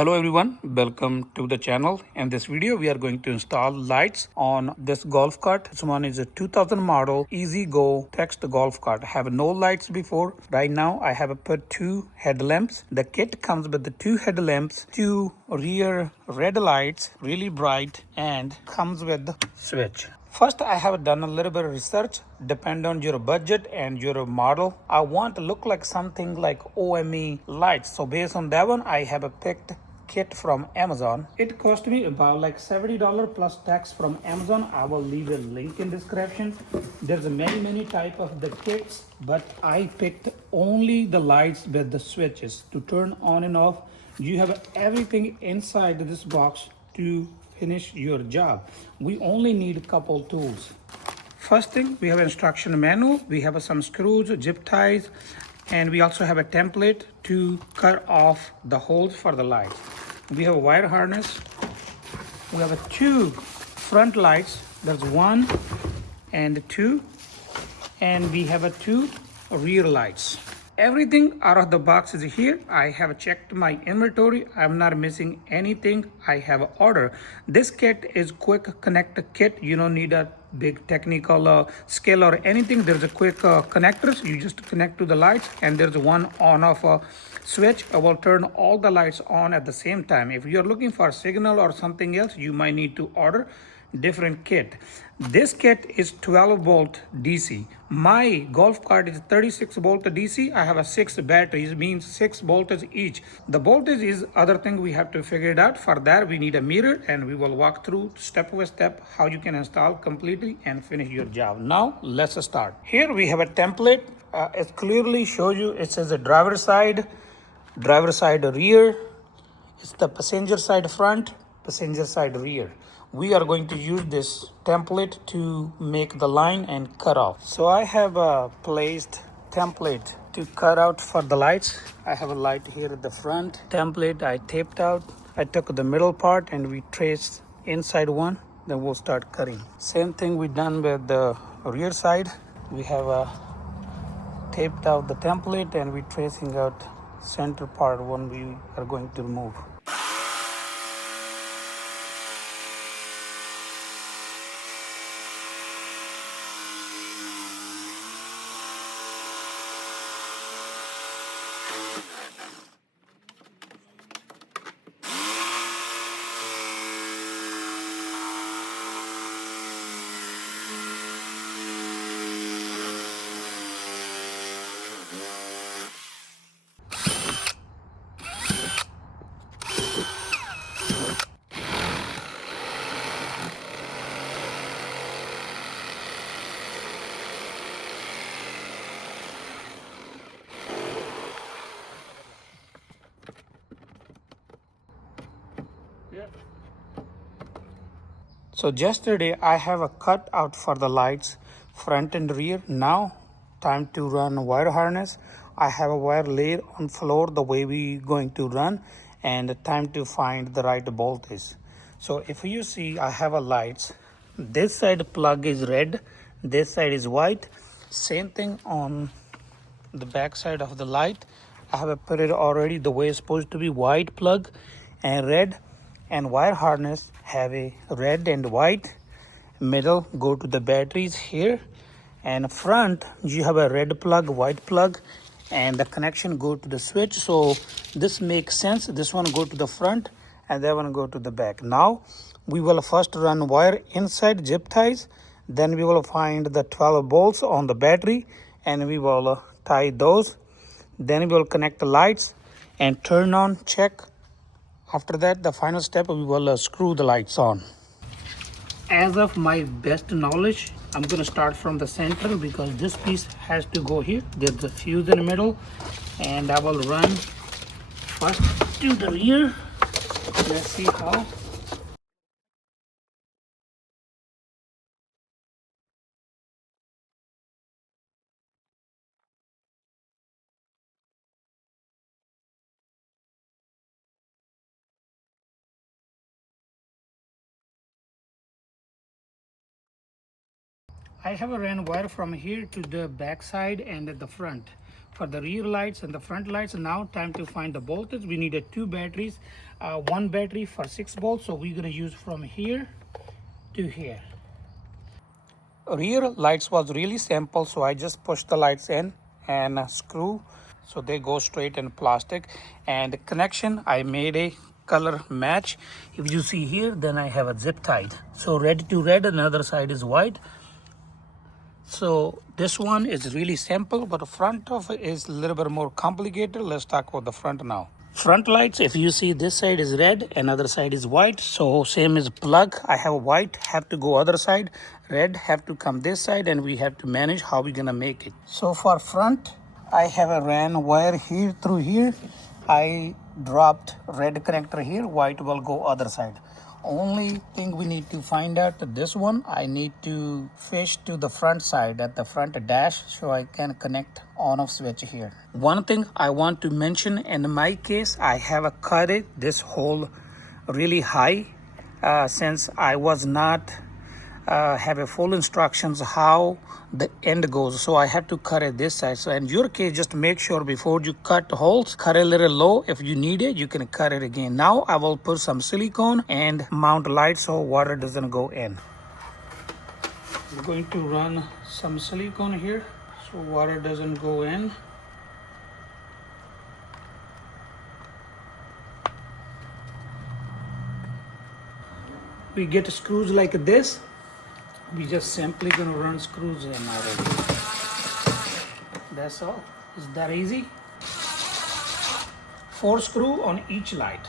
Hello everyone, welcome to the channel. In this video we are going to install lights on this golf cart. This one is a 2000 model Easy Go text golf cart. I have no lights before. Right now I have put two headlamps. The kit comes with the two headlamps, two rear red lights, really bright, and comes with the switch. First, I have done a little bit of research. Depend on your budget and your model. I want to look like something like OME lights. So based on that one, I have picked kit from Amazon. It cost me about like $70 plus tax from Amazon. I will leave a link in description. There's many type of the kits, but I picked only the lights with the switches to turn on and off. You have everything inside this box to finish your job. We only need a couple tools. First thing, we have an instruction manual. We have some screws, zip ties, and we also have a template to cut off the holes for the lights. We have a wire harness. We have two front lights. There's one and two, and we have two rear lights. Everything out of the box is here. I have checked my inventory. I'm not missing anything. I have order. This kit is quick connect kit. You don't need a big technical skill or anything. There's a quick connectors. You just connect to the lights, and there's one on off switch. I will turn all the lights on at the same time. If you're looking for a signal or something else, you might need to order different kit. This kit is 12 volt DC. My golf cart is 36 volt DC. I have a 6 batteries, means 6 voltage each. The voltage is other thing we have to figure it out. For that we need a meter, and we will walk through step by step how you can install completely and finish your job. Now let's start. Here we have a template. It clearly shows you, it says a driver side rear. It's the passenger side front, passenger side rear. We are going to use this template to make the line and cut off. So I have placed template to cut out for the lights. I have a light here at the front. Template I taped out. I took the middle part and we traced inside one. Then we'll start cutting. Same thing we done with the rear side. We have taped out the template and we tracing out center part one we are going to remove. So yesterday I have a cut out for the lights front and rear. Now time to run wire harness. I have a wire laid on floor the way we going to run, and time to find the right voltage. So if you see, I have a lights. This side plug is red, this side is white. Same thing on the back side of the light. I have put it already the way it's supposed to be, white plug and red, and wire harness have a red and white. Middle go to the batteries here, and front you have a red plug, white plug, and the connection go to the switch. So this makes sense. This one go to the front and that one go to the back. Now we will first run wire inside zip ties, then we will find the 12 bolts on the battery and we will tie those. Then we will connect the lights and turn on, check. After that, the final step, we will screw the lights on. As of my best knowledge, I'm going to start from the center because this piece has to go here. There's a fuse in the middle, and I will run first to the rear. Let's see how. I have a ran wire from here to the back side and at the front. for the rear lights and the front lights. Now time to find the voltage. We needed two batteries, one battery for 6 volts, so we're going to use from here to here. Rear lights was really simple, so I just push the lights in and screw, so they go straight in plastic. And the connection, I made a color match. If you see here, then I have a zip tied, so red to red, another side is white. So this one is really simple, but the front of it is a little bit more complicated. Let's talk about the front now. Front lights, if you see, this side is red, another side is white. So same as plug, I have white, have to go other side, red have to come this side, and we have to manage how we're gonna make it. So for front, I have a ran wire here through here. I dropped red connector here, white will go other side. Only thing we need to find out, this one I need to fish to the front side at the front dash, so I can connect on off switch here. One thing I want to mention, in my case I have a cut it this hole really high, since I was not have a full instructions how the end goes, so I had to cut it this side. So in your case, just make sure before you cut the holes, cut a little low. If you need it, you can cut it again. Now I will put some silicone and mount light so water doesn't go in. I'm going to run some silicone here so water doesn't go in. We get screws like this. We just simply gonna run screws in already. That's all. Is that easy? 4 screws on each light.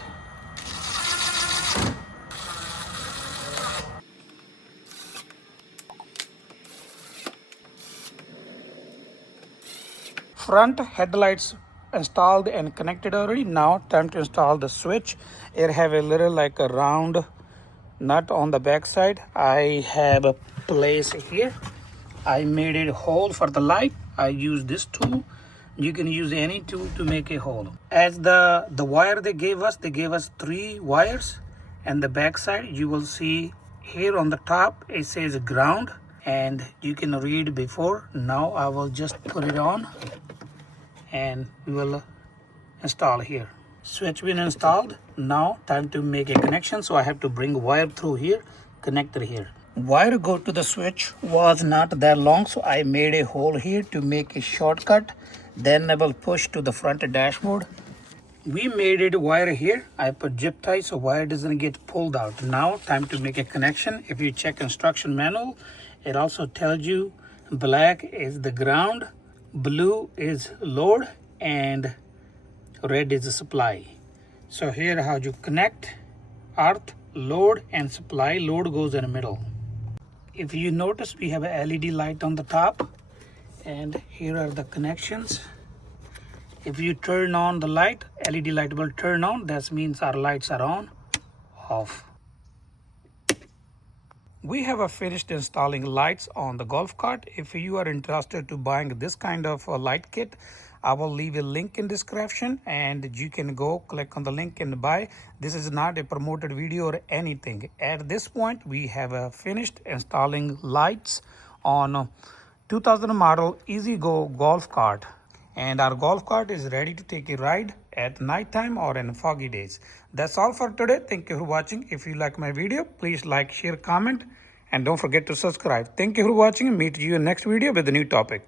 Front headlights installed and connected already. Now time to install the switch. It have a little like a round nut on the back side. I have a place here. I made a hole for the light. I use this tool. You can use any tool to make a hole. As the wire they gave us 3 wires, and the back side you will see here on the top it says ground, and you can read before. Now I will just put it on and we will install here. Switch been installed. Now time to make a connection, so I have to bring wire through here, connector here. Wire go to the switch was not that long, so I made a hole here to make a shortcut. Then I will push to the front dashboard. We made it wire here. I put zip tie so wire doesn't get pulled out. Now time to make a connection. If you check instruction manual, it also tells you black is the ground, blue is load, and red is the supply. So here how you connect earth, load, and supply. Load goes in the middle. If you notice, we have a LED light on the top, and here are the connections. If you turn on the light, LED light will turn on. That means our lights are on, off. We have finished installing lights on the golf cart. If you are interested to buying this kind of a light kit, I will leave a link in description and you can go click on the link and buy. This is not a promoted video or anything. At this point, we have finished installing lights on 2000 model Easy Go golf cart. And our golf cart is ready to take a ride at night time or in foggy days. That's all for today. Thank you for watching. If you like my video, please like, share, comment, and don't forget to subscribe. Thank you for watching. Meet you in next video with a new topic.